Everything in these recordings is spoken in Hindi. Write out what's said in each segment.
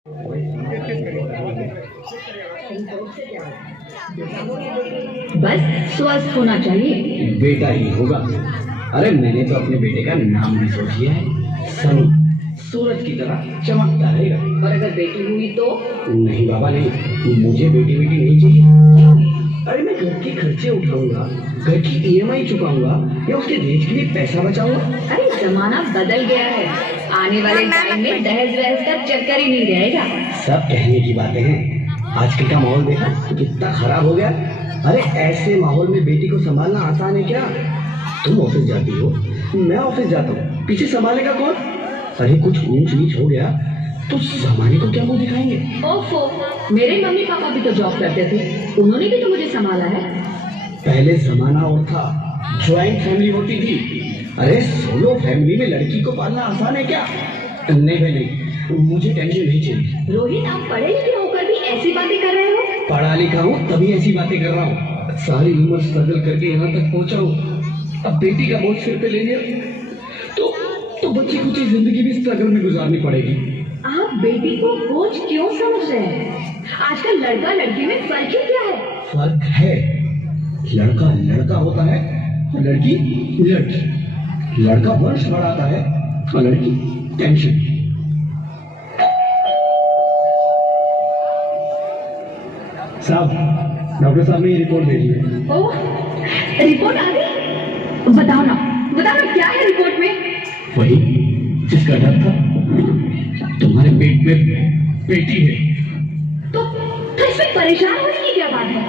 बस स्वस्थ होना चाहिए। बेटा ही होगा। अरे मैंने तो अपने बेटे का नाम भी सोच लिया है, सनी। सूरज की तरह चमकता रहेगा। और अगर बेटी हुई तो? नहीं बाबा नहीं, मुझे बेटी नहीं चाहिए। क्यों? अरे मैं घर के खर्चे उठाऊंगा, घर की ईएमआई चुकाऊंगा या उसके दहेज के लिए पैसा बचाऊंगा। अरे जमाना बदल गया है, आने वाले टाइम में दहेज वहेज का चक्कर ही नहीं रहेगा। सब कहने की बातें हैं, आजकल का माहौल देखा कितना खराब हो गया। अरे ऐसे माहौल में बेटी को संभालना आसान है क्या? तुम ऑफिस जाती हो, मैं ऑफिस जाता हूँ, पीछे संभालेगा कौन? अरे कुछ ऊंच नीच हो गया तो जमाने को क्या मुंह दिखाएंगे? ओफो, मेरे मम्मी पापा भी तो जॉब करते थे, उन्होंने भी तो मुझे संभाला है। पहले जमाना और था, ज्वाइंट फैमिली होती थी। अरे सोलो फैमिली में लड़की को पालना आसान है क्या? नहीं भाई नहीं, मुझे टेंशन नहीं चाहिए। रोहित, आप पढ़े लिखे होकर भी ऐसी बातें कर रहे हो? पढ़ा लिखा हूँ तभी ऐसी बातें कर रहा हूँ। सारी उम्र स्ट्रगल करके यहाँ तक पहुँचा हूँ, अब बेटी का बोझ सिर पे ले लिया तो बच्ची कुछ जिंदगी भी स्ट्रगल में गुजारनी पड़ेगी। आप बेटी को बोझ क्यों समझ रहे हैं? आजकल लड़का लड़की में फर्क ही क्या है? फर्क है, लड़का लड़का होता है और लड़की लड़की। लड़का वर्ष बढ़ाता है और लड़की टेंशन। साहब, डॉक्टर साहब ने ये रिपोर्ट भेजी है। ओह, रिपोर्ट आ गई? बताओ ना क्या है रिपोर्ट में? वही जिसका डर था, तुम्हारे पेट में बेटी है। तो इसमें परेशान होने की क्या बात है?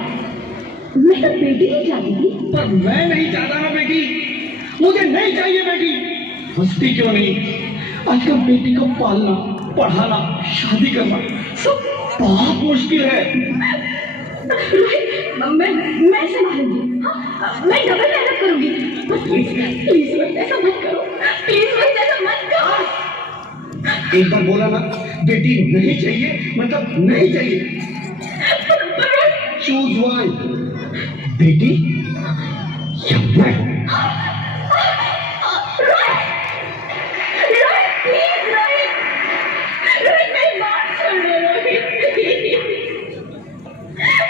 मैं तो बेटी नहीं चाहती थी। पर मैं नहीं चाहता ना बेटी, मुझे नहीं चाहिए बेटी। हंसती क्यों नहीं? आजकल बेटी को पालना, पढ़ाना, शादी करना सब बहुत मुश्किल है। मैं संभालूंगी, हाँ, मैं डबल मेहनत करूंगी। प्लीज मत ऐसा मत करो, प्लीज मत ऐसा मत करो। एक बार बोला ना, बेटी नहीं चाहिए मतलब नहीं चाहिए। चूज वन, बेटी या मैं।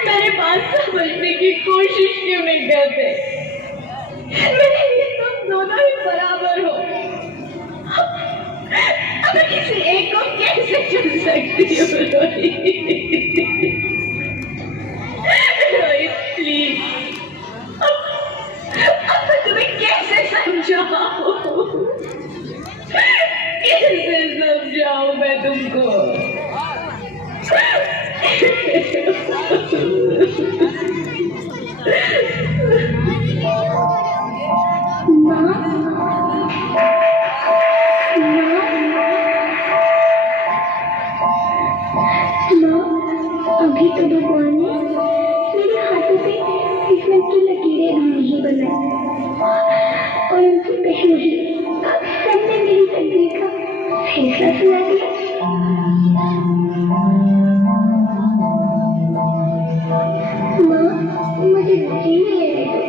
मेरे पास समझने की कोशिश क्यों नहीं करते? मेरे लिए तुम दोनों ही बराबर हो। अब मैं किसी एक को कैसे चुन सकती हूँ? रोहित प्लीज, अब मैं तुम्हें कैसे समझाऊं? कैसे समझाऊं मैं तुमको? अभी तो भगवान ने मेरे हाथों पे किस्मत की लकीरें नहीं बनाई और उनसे पहले ही अब सबने मेरी तकदीर का फैसला सुना दिया। माँ, मुझे जीने लेने दो।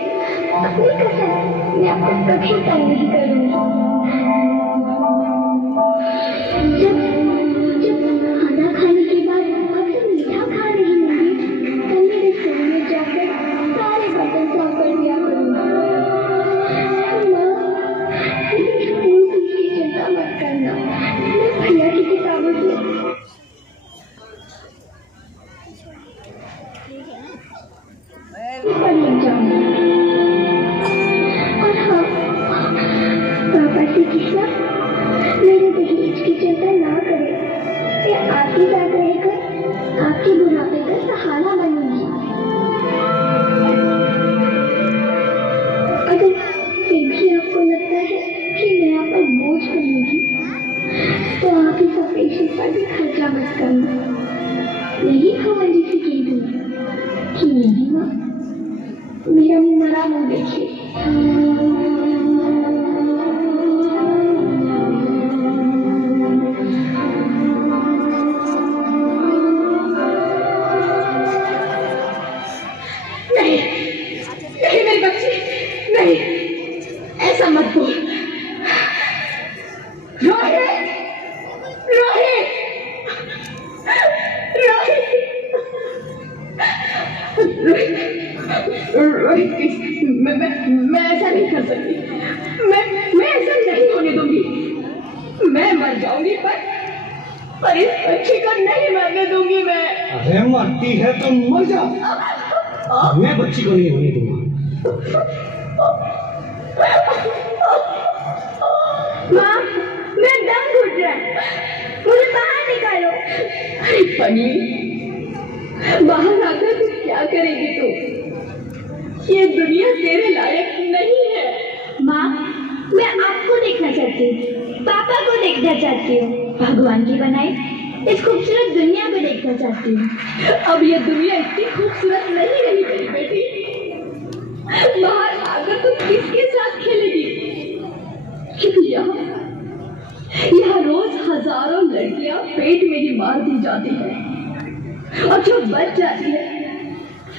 अपनी कसम, मैं आपको कभी तंग नहीं करूँगी। जब खाना खाने के बाद आपसे मीठा खा रही होंगी, तब मेरे सिर में जाकर सारे बर्तन साफ कर दिया करूँगा। माँ, स्कूल फीस की चिंता मत करना, मैं भैया की किताबों से पढ़ लग जाऊँगी। और हाँ, पापा से किस्सा मेरे दहेज की चिंता ना करें। मैं आपके साथ रहकर आपके बुढ़ापे का सहारा बनूंगी। अगर फिर भी आपको लगता है कि मैं आप पर बोझ बनूंगी, तो आप इस ऑपरेशन पर भी खर्चा मत करना। यही भगवान जी से कह दूंगी कि मेरी माँ मेरा मरा मुँह देखिए। नहीं मेरी बच्ची, नहीं, ऐसा मत बोल। रोहित, रोहित, रोहित, मैं ऐसा नहीं कर सकती। मैं ऐसा नहीं होने दूंगी। मैं मर जाऊंगी पर इस बच्ची को नहीं मरने दूंगी मैं। अरे मरती है तो मर जा। मैं बच्ची को नहीं होने दूंगा। माँ, मेरा दम घुट रहा है, मुझे बाहर निकालो। अरे पगली, बाहर आकर तू क्या करेगी तू? ये दुनिया तेरे लायक नहीं है। माँ, मैं आपको देखना चाहती हूँ, पापा को देखना चाहती हूँ, भगवान की बनाई इस खूबसूरत दुनिया को देखना चाहती हूँ। अब ये दुनिया इतनी खूबसूरत नहीं रही मेरी बेटी। बाहर आकर तुम किसके साथ खेलेगी? क्योंकि यहाँ रोज हजारों लड़कियां पेट में ही मार दी जाती है और जो बच जाती है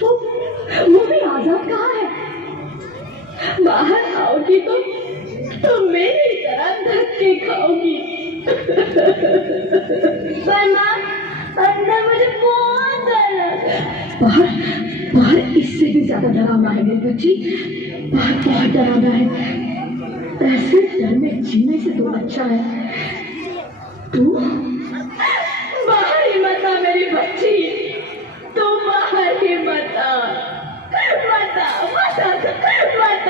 वो भी आजाद कहाँ है? बाहर आओगी तो मेरी तरह धक्के खाओगी। पर माँ, अंदर मुझे बहुत डर लग रहा है। बाहर इससे भी ज्यादा डरावना है मेरी बच्ची। बाहर बहुत डरावना है। ऐसे डर में जीने से तो अच्छा है तू बाहर ही मत आ मेरी बच्ची। तू बाहर ही मत आ। तो बाहर ही मत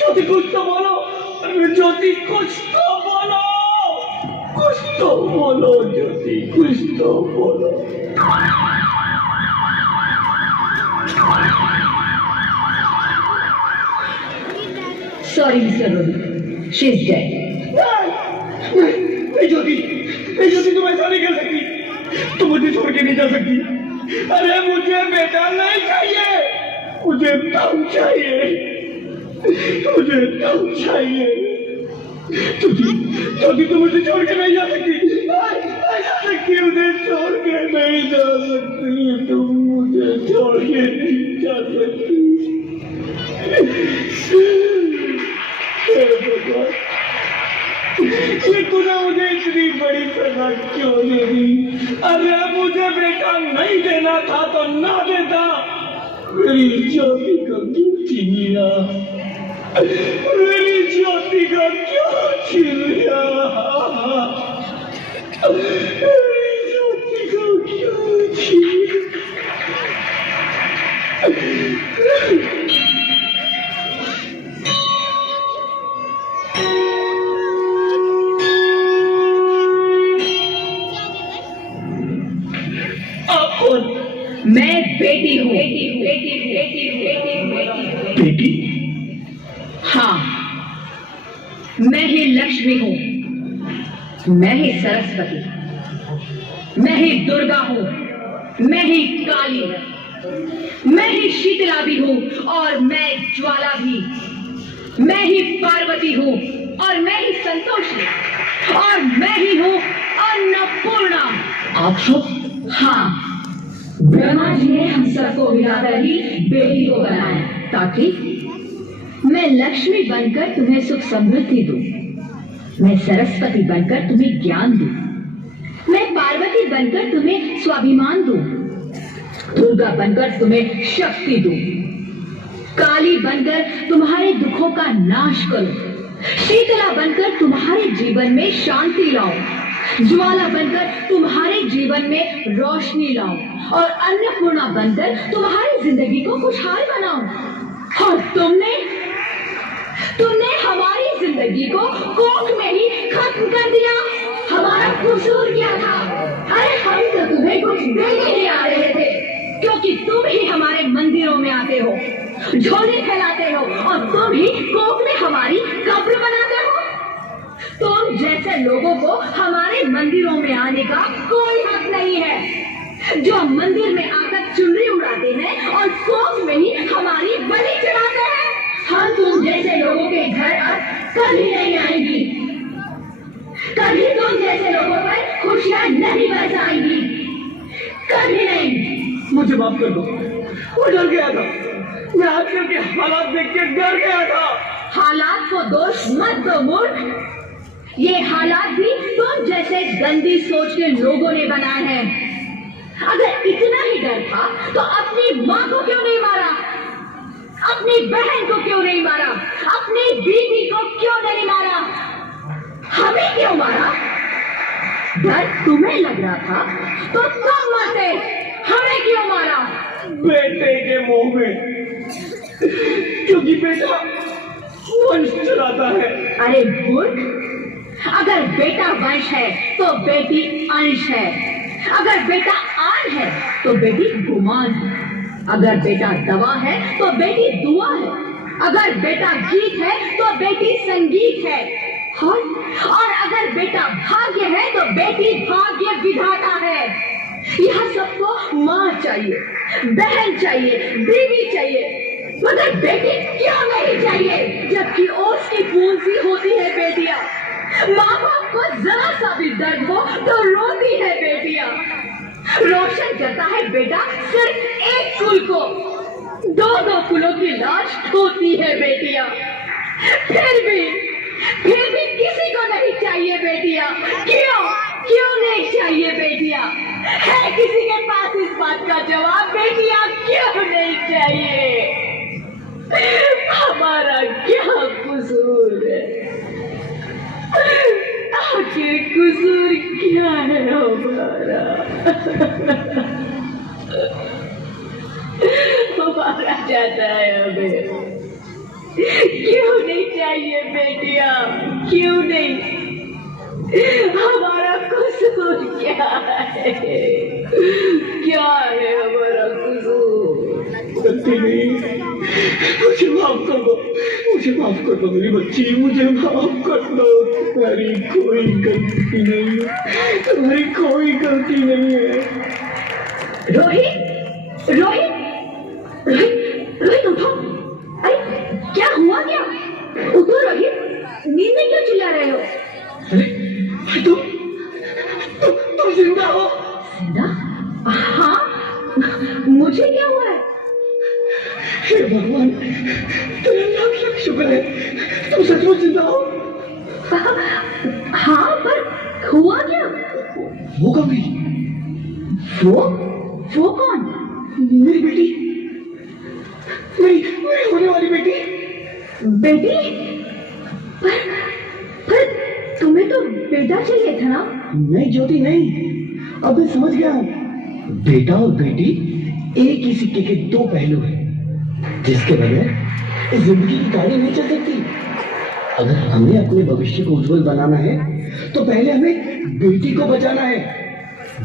ज्योति कुछ तो बोलो। अरे ज्योति कुछ तो बोलो, कुछ तो बोलो ज्योति, कुछ तो बोलो। Sorry, Mr. Rohit. She's dead. ज्योति तुम ऐसा नहीं कर सकती, तुम मुझे छोड़ के नहीं जा सकती। अरे मुझे बेटा नहीं चाहिए, मुझे दम चाहिए, मुझे दम चाहिए। ज्योति तुम मुझे छोड़ के नहीं जा सकती, मुझे छोड़ के नहीं जा सकती, तुम मुझे छोड़ के नहीं जा सकती। ये तूने मुझे इतनी बड़ी सजा क्यों दे दी? अरे मुझे बेटा नहीं देना था तो ना देता, मेरी ज्योति को क्यों छीन लिया? मेरी ज्योति को क्यों छीन लिया? मेरी ज्योति को क्यों छीन लिया? आप कौन? मैं बेटी हूँ। बेटी? हाँ, मैं ही लक्ष्मी हूँ, मैं ही सरस्वती, मैं ही दुर्गा हूँ, मैं ही काली, मैं ही शीतला भी हूँ और मैं ज्वाला भी, मैं ही पार्वती हूँ और मैं ही संतोषी और मैं ही हूँ अन्नपूर्णा। आप सब? हाँ, ब्रह्मा जी ने हम सबको मिलाकर ही बेटी को बनाया ताकि मैं लक्ष्मी बनकर तुम्हें सुख समृद्धि दूं, मैं सरस्वती बनकर तुम्हें ज्ञान दूं, मैं पार्वती बनकर तुम्हें स्वाभिमान दूं, दुर्गा बनकर तुम्हें शक्ति दूं, काली बनकर तुम्हारे दुखों का नाश करूं, शीतला बनकर तुम्हारे जीवन में शांति लाऊं, ज्वाला बनकर तुम्हारे जीवन में रोशनी लाऊं और अन्नपूर्णा बनकर तुम्हारी जिंदगी को खुशहाल बनाऊं। और तुमने हमारी जिंदगी को कोख में ही खत्म कर दिया। हमारा कसूर क्या था? अरे हम तो तुम्हें कुछ देने ही आ रहे थे, क्योंकि तुम ही हमारे मंदिरों में आते हो, झोले फैलाते हो और तुम ही कोख में हमारी कब्र बनाते हो। तुम जैसे लोगों को हमारे मंदिरों में आने का कोई हक नहीं है, जो मंदिर में आकर चुनरी उड़ाते हैं और कोख में ही हमारी बलि चढ़ाते हैं। हम तुम जैसे लोगों के घर अब कभी नहीं आएंगी, कभी तुम जैसे लोगों पर खुशियां नहीं बरसाएंगी, कभी नहीं। मुझे माफ कर दो, वो डर गया था, मैं आजकल के हालात देख के डर गया था। हालात को दोष मत दो मूर्ख, ये हालात भी तुम जैसे गंदी सोच के लोगों ने बनाए हैं। अगर इतना ही डर था तो अपनी माँ को क्यों नहीं मारा, अपनी बहन को क्यों नहीं मारा, अपनी बीवी को क्यों नहीं मारा, हमें क्यों मारा? डर तुम्हें लग रहा था तो तुम मारते, हमें क्यों मारा? बेटे के मुंह में, क्योंकि बेटा वंश चलाता है। अरे मूर्ख, अगर बेटा वंश है तो बेटी अंश है, अगर बेटा आन है तो बेटी गुमान है, अगर बेटा दवा है तो बेटी दुआ है, अगर बेटा गीत है तो बेटी संगीत है, और अगर बेटा भाग्य है तो बेटी भाग्य विधाता है। यह सबको माँ चाहिए, बहन चाहिए, बीवी चाहिए, मगर बेटी क्यों नहीं चाहिए? जबकि ओस की पूंजी होती है बेटियां, माँ बाप को जरा सा भी दर्द हो तो रोती है बेटियां, रोशन करता है बेटा सिर्फ एक कुल को, दो कुलों की लाश ढोती है बेटियां। फिर भी किसी को नहीं चाहिए बेटियां। क्यों नहीं चाहिए बेटियां? है किसी के पास इस बात का जवाब? बेटियां क्यों नहीं चाहिए? हमारा क्या कसूर है? आखिर कसूर क्या है हमारा? हमारा जाता है हमें। क्यों नहीं चाहिए बेटियां? क्यों नहीं? हमारा कसूर क्या है? क्या है हमारा कसूर? गलती नहीं, मुझे माफ कर दो, मुझे माफ कर दो मेरी बच्ची, मुझे माफ कर दो। तुम्हारी कोई गलती नहीं है, तुम्हारी कोई गलती नहीं है। रोहित, रोहित, रोहित, रोहित उठो। अरे क्या हुआ? क्या उठो रोहित, नींद में क्यों चिल्ला रहे हो? अरे तुम जिंदा हो? जिंदा? हाँ, मुझे क्या हुआ है? हे भगवान, तेरा लाख लाख शुक्र है, तुम सचमुच जिंदा हो। हाँ, पर हुआ क्या? वो कौन है? वो कौन? मेरी बेटी, मेरी होने वाली बेटी। बेटी? पर तुम्हें तो बेटा चाहिए था ना? नहीं ज्योति नहीं, अब मैं समझ गया हूँ। बेटा और बेटी एक ही सिक्के के दो पहलू हैं, जिसके बगैर इस जिंदगी की गाड़ी नहीं चल सकती। अगर हमें अपने भविष्य को उज्जवल बनाना है तो पहले हमें बेटी को बचाना है।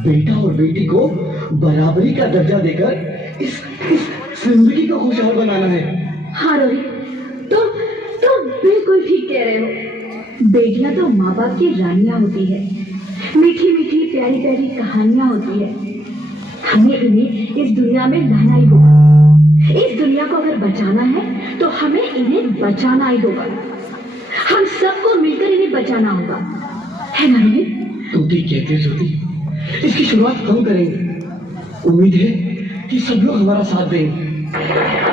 बेटा और बेटी को बराबरी का दर्जा देकर इस जिंदगी को खुशहाल बनाना है। हाँ रोहित, तुम बिल्कुल ठीक कह रहे हो। बेटियां तो माँ बाप की रानियां होती है, मीठी मीठी प्यारी प्यारी कहानियां होती है। हमें इन्हें इस दुनिया में लाना ही होगा। इस दुनिया को अगर बचाना है तो हमें इन्हें बचाना ही होगा। हम सबको मिलकर इन्हें बचाना होगा, है ना रोहित? तुम ठीक कहते हो ज्योति, इसकी शुरुआत हम करेंगे। उम्मीद है कि सब लोग हमारा साथ देंगे।